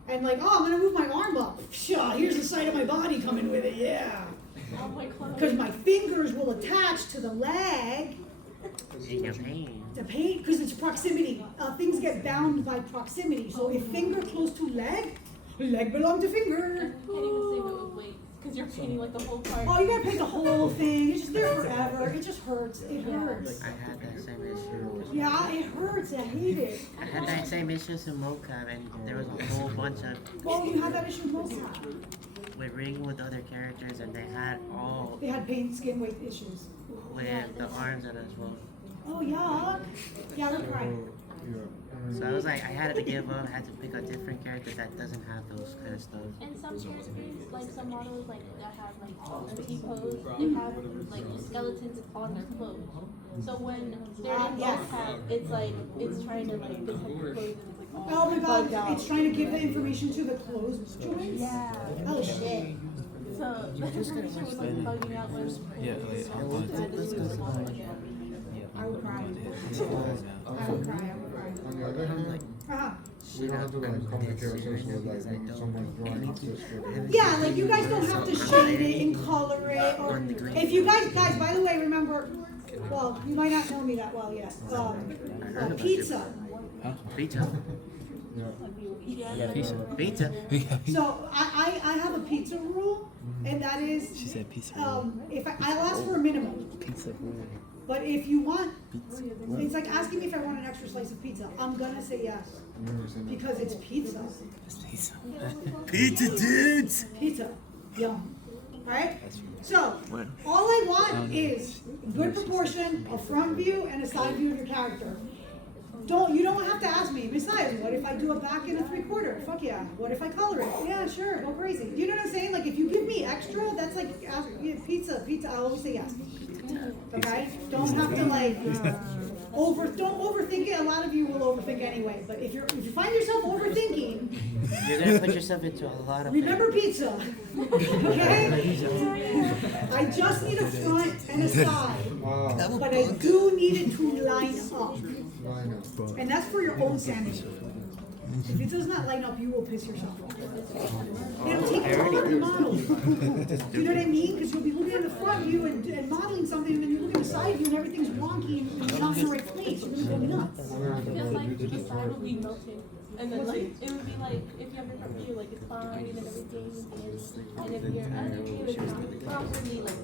and like, oh, I'm gonna move my arm up. Pshaw, here's the side of my body coming with it. Yeah. Oh my god. Because my fingers will attach to the leg. in your hand. The paint, because it's proximity. Things get bound by proximity. So if finger close to leg belong to finger. You can't even save it with weights because you're painting like the whole part. Oh, you gotta paint the whole thing. It's just there forever. It just hurts. It hurts. I had that same issue. Yeah, it hurts. I hate it. I had that same issue in mocap, and there was a whole bunch of Oh, you had that issue with mocap. with rigging with other characters, and they had all They had paint skin weight issues. with the arms and as well. Oh, yuck. Yeah, they're crying. So I was like, I had to give up. I had to pick a different character that doesn't have those kind of stuff. And some characters, like some models, like that have like a T-pose, they have like skeletons on their clothes. So when they're in Yes. mocap, it's like it's trying to like detect the clothes and it's like Oh my bugged god, out. it's trying to give the information to the closed joints? Yeah. Oh shit. So the information was like bugging out when Let's go to I would cry. I would cry. On the other hand, Uh-huh. we don't have to like complicate ourselves with like when someone's drawing this. Yeah, like you guys don't have to shade it and color it, or if you guys, by the way, remember, well, you might not know me that well yet. Pizza. Pizza. Yeah. Pizza. So I have a pizza rule, and that is, She said pizza. if I'll ask for a minimum. Pizza. But if you want, it's like asking me if I want an extra slice of pizza. I'm gonna say yes, because it's pizza. Pizza. Pizza dudes. Pizza, yum. Alright? So, all I want is good proportion, a front view, and a side view of your character. You don't have to ask me, besides, what if I do a back and a 3/4? Fuck yeah. What if I color it? Yeah, sure, go crazy. You know what I'm saying? Like, if you give me extra, that's like, pizza, I'll always say yes. Okay? Don't have to like, don't overthink it. A lot of you will overthink anyway, but if you find yourself overthinking, You're gonna put yourself into a lot of remember pizza, okay? I just need a front and a side, but I do need it to line up. And that's for your own sanity. If it does not line up, you will piss yourself off. It'll take a while to model. Do you know what I mean? Because you'll be looking at the front view and modeling something, and then you look at the side view and everything's wonky and it's not in the right place. You're gonna go nuts. It feels like the side will be melting. And then like it would be like if you have your front view like it's fine and everything and if your other view is not properly like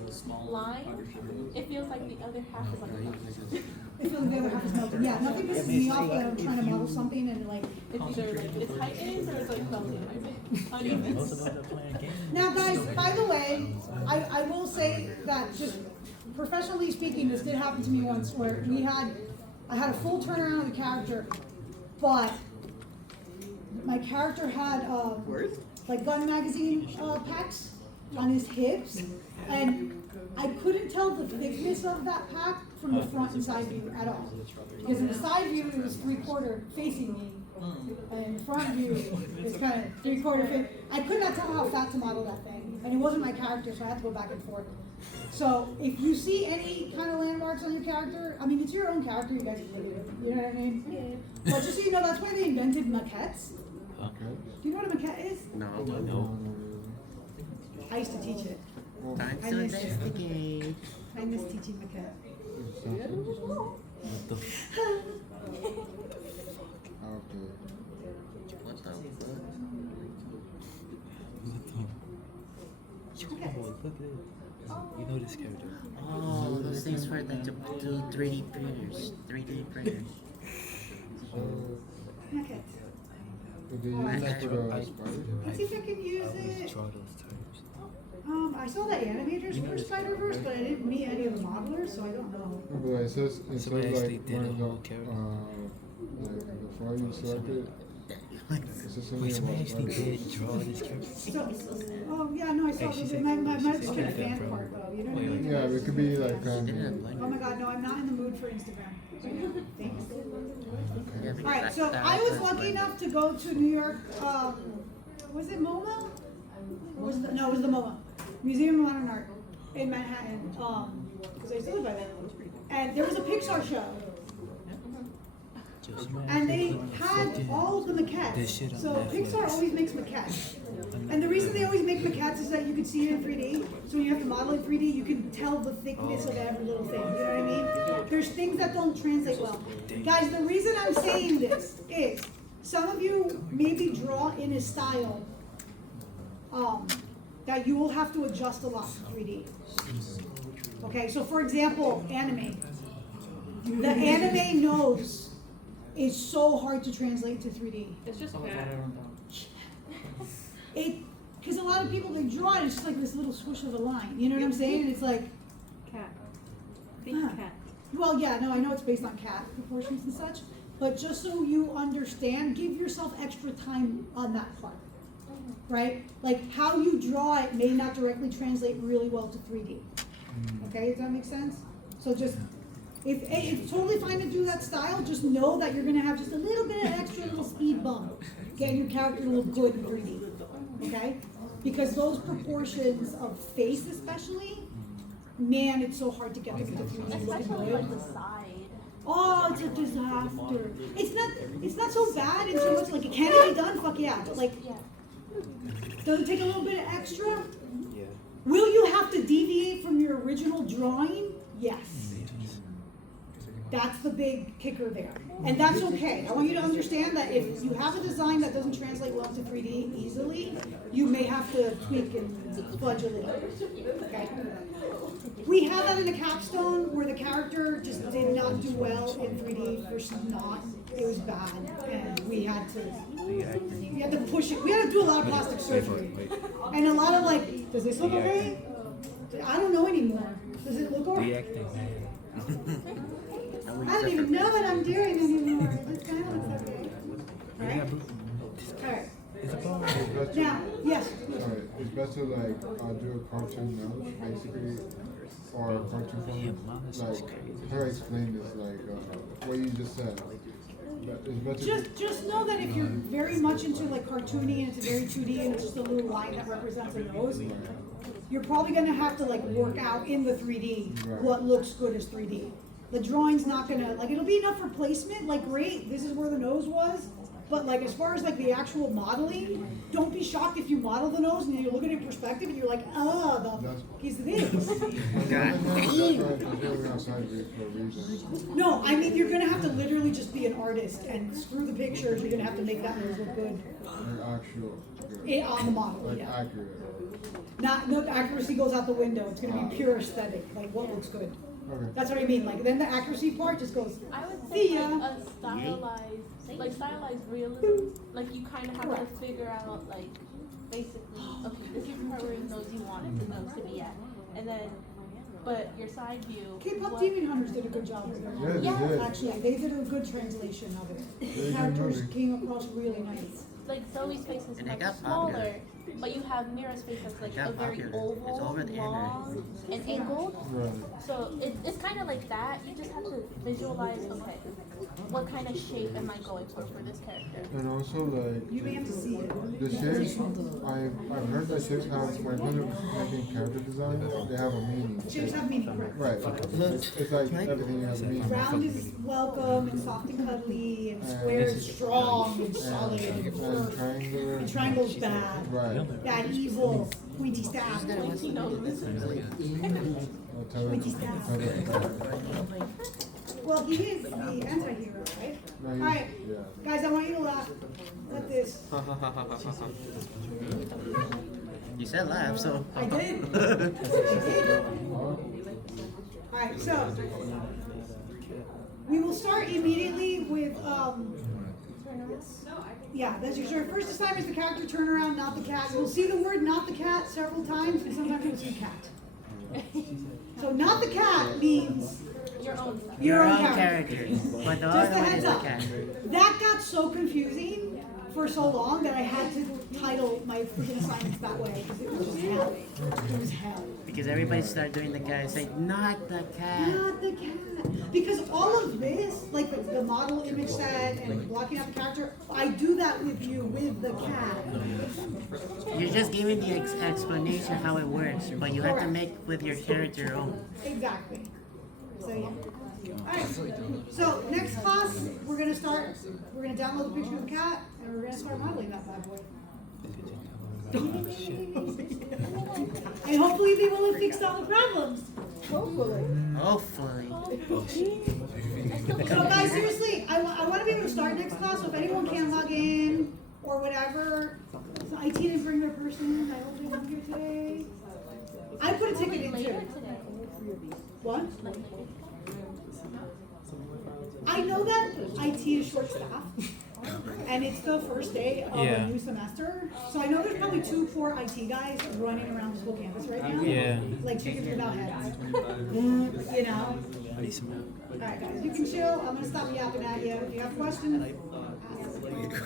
lined, it feels like the other half is like melting. It feels like the other half is melting. Yeah, nothing pisses me off when I'm trying to model something and like. It's either like it's tightening or it's like melting. Uneven. Now guys, by the way, I will say that just professionally speaking, this did happen to me once where I had a full turnaround of the character, but my character had like gun magazine packs on his hips, and I couldn't tell the thickness of that pack from the front and side view at all. Because in the side view it was 3/4 facing me, and in the front view it's kind of 3/4 fit. I could not tell how fat to model that thing, and it wasn't my character, so I had to go back and forth. So if you see any kind of landmarks on your character, I mean, it's your own character, you guys can do it. You know what I mean? But just so you know, that's why they invented maquettes. Do you know what a maquette is? No. I used to teach it. Well, Time I to miss it. investigate. I miss teaching maquette. it's not- Okay. What the fuck? You know this character. Oh, those things for them to do 3D printers. 3D printers. So, Maquette. did they use that for the spider? Let's see if I can use it. Draw those types. I saw the animators for Spider-Verse, but I didn't meet any of the modelers, so I don't know. No, but it says Somebody like actually did one a of whole the character. like the file you selected. It says something Wait, somebody about actually spider. did draw this character. So, yeah, no, I saw Hey, she the, said- my she just said get a that fan from- part though, you know what I Wait, mean? Yeah, it could be like She did it Oh blind. my god, no, I'm not in the mood for Instagram. Thanks. Yeah, because Alright, so that I was was lucky blind. enough to go to New York, was it MoMA? Or was it, no, it was the MoMA, Museum of Modern Art in Manhattan, cause I used to live by there. And there was a Pixar show, Just and they had fucking all of the this maquettes. shit on So Netflix. Pixar always makes maquettes. And the reason they always make maquettes is that you can see it in 3D. So when you have to model in 3D, you can tell the thickness of every little thing. You know what I mean? There's things that don't translate well. Guys, the reason I'm saying this is some of you maybe draw in a style that you will have to adjust a lot to 3D. Okay, so for example, anime. The anime nose is so hard to translate to 3D. It's just cat. Because a lot of people, they draw it, it's just like this little swoosh of a line, you know what I'm saying? And it's like, Cat. Think Huh. cat. well, yeah, no, I know it's based on cat proportions and such, but just so you understand, give yourself extra time on that part, right? Like, how you draw it may not directly translate really well to 3D. Okay, does that make sense? So just, if it's totally fine to do that style, just know that you're gonna have just a little bit of extra little speed bump, getting your character to look good in 3D, okay? Because those proportions of face especially, man, it's so hard to get them to 3D looking Especially good. like the side. Oh, it's a disaster. It's not so bad in so much, like, can it be done? Fuck yeah, but like, Yeah. does it take a little bit of extra? Yeah. Will you have to deviate from your original drawing? Yes. That's the big kicker there. And that's okay. I want you to understand that if you have a design that doesn't translate well to 3D easily, you may have to tweak and fudge a little. Okay? We had that in a capstone where the character just did not do well in 3D. It was not. It was bad. And we had to push it. We had to do a lot of plastic surgery. And a lot of like, does this look okay? I don't know anymore. Does it look The okay? acting. I don't even know what I'm doing anymore. It just kind of looks okay. Alright? Alright. It's a ball. It's best Now, yes. sorry, it's best to like do a cartoon nose, basically, or a cartoon film. Like, how do I explain this? Like, what you just said. But it's better. Just know that if you're very much into like cartoony and it's very 2D and it's just a little line that represents a nose, you're probably gonna have to like work out in the 3D what looks good as 3D. The drawing's not gonna, like, it'll be enough for placement, like, great, this is where the nose was, but like, as far as like the actual modeling, don't be shocked if you model the nose and then you look at it in perspective and you're like, oh, the fuck is this? No, I mean, you're gonna have to literally just be an artist and screw the pictures, you're gonna have to make that nose look good. Like actual. On the model, Like yeah. accurate. Not, no accuracy goes out the window, it's gonna be pure aesthetic, like what looks good. Okay. That's what I mean, like, then the accuracy part just goes, I would see say ya. like a stylized realism. Like you kind of have to figure out like basically, okay, this is the part where the nose you wanted the nose to be at, and then, but your side view. K-pop what- Demon Hunters did a good job with their Yeah, they models. did. Actually, they did a good translation of it. Very The good characters movie. came across really nice. Like Zoe's face is And it much got smaller, popular. but you have Mira's face that's like got a very popular. It's oval, over the long, and angled. Right. So it's kind of like that. You just have to visualize, okay, what kind of shape am I going for this character? And also like You may have to see it. the shapes. I've heard that shapes have when it comes to making character design, they have a meaning. Shapes have meaning, correct? Right. It's like everything has a meaning. Round is welcome and soft and cuddly, and square is strong and solid and And firm. triangular. And triangle's bad. Right. Bad, evil. pointy staff. He knows. Tell Pointy them, staff. tell them. Well, he is the anti-hero, right? Alright, guys, I want you to laugh at this. You said laugh, so. I did. I did. Alright, so we will start immediately with yeah, that's your first assignment is the character turnaround, not the cat. You'll see the word not the cat several times, and sometimes you'll see cat. So not the cat means Your own your own character. character. But the Just other a one is heads the up. cat. That got so confusing for so long that I had to title my freaking assignments that way because it was just hell. It was hell. Because everybody started doing the cat and say, not the cat. Not the cat. Because all of this, like the model image set and blocking out the character, I do that with you with the cat. You're just giving the explanation how it works, but you have to Correct. make with your character your own. Exactly. So yeah. Alright, so next class, we're gonna download the picture of the cat, and we're gonna start modeling that bad boy. And hopefully they will have fixed all the problems. Hopefully. Hopefully. So guys, seriously, I want to be able to start next class, so if anyone can log in or whatever, so IT didn't bring their person, I hope they come here today. I put a ticket in too. What? I know that IT is short-staffed, and it's the first day of a new semester, so I know there's probably 2 poor IT guys running around the school campus right now. Yeah. Like chickens without heads. You know? Alright guys, you can chill, I'm gonna stop yapping at you. If you have questions, ask.